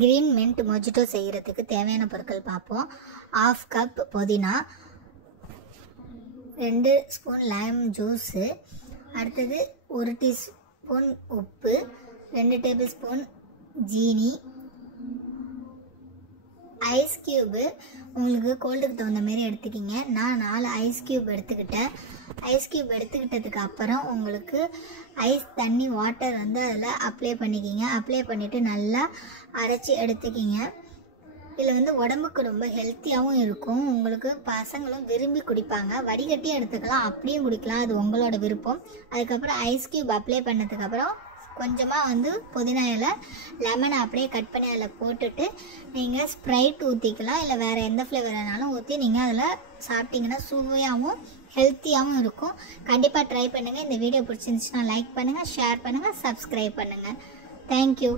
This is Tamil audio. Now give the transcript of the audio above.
கிரீன் மின்ட் மொஜிட்டோ செய்கிறதுக்கு தேவையான பொருட்கள் பார்ப்போம். 1/2 கப் புதினா, 2 ஸ்பூன் லைம் ஜூஸு, அடுத்தது 1 டீஸ்பூன் உப்பு, 2 டேபிள் ஸ்பூன் ஜீனி, ஐஸ் க்யூபு உங்களுக்கு கோல்டுக்கு தகுந்த மாரி எடுத்துக்கிங்க. நான் 4 ஐஸ் க்யூப் எடுத்துக்கிட்டேன். ஐஸ் க்யூப் எடுத்துக்கிட்டதுக்கு அப்புறம் உங்களுக்கு ஐஸ் தண்ணி வாட்டர் வந்து அதில் அப்ளை பண்ணிக்கிங்க. அப்ளை பண்ணிவிட்டு நல்லா அரைச்சி எடுத்துக்கிங்க. இதில் வந்து உடம்புக்கு ரொம்ப ஹெல்த்தியாகவும் இருக்கும். உங்களுக்கு பசங்களும் விரும்பி குடிப்பாங்க. வடிகட்டியும் எடுத்துக்கலாம், அப்படியும் குடிக்கலாம், அது உங்களோட விருப்பம். அதுக்கப்புறம் ஐஸ் க்யூப் அப்ளை பண்ணதுக்கப்புறம் கொஞ்சமாக வந்து புதினா இலை, லெமனை அப்படியே கட் பண்ணி அதில் போட்டுட்டு நீங்கள் ஸ்ப்ரைட் ஊற்றிக்கலாம். இல்லை வேறு எந்த ஃப்ளேவர் வேணாலும் ஊற்றி நீங்கள் அதில் சாப்பிட்டிங்கன்னா சுவையாகவும் ஹெல்த்தியாகவும் இருக்கும். கண்டிப்பாக ட்ரை பண்ணுங்கள். இந்த வீடியோ பிடிச்சிருந்துச்சுன்னா லைக் பண்ணுங்கள், ஷேர் பண்ணுங்கள், சப்ஸ்கிரைப் பண்ணுங்கள். தேங்க்யூ.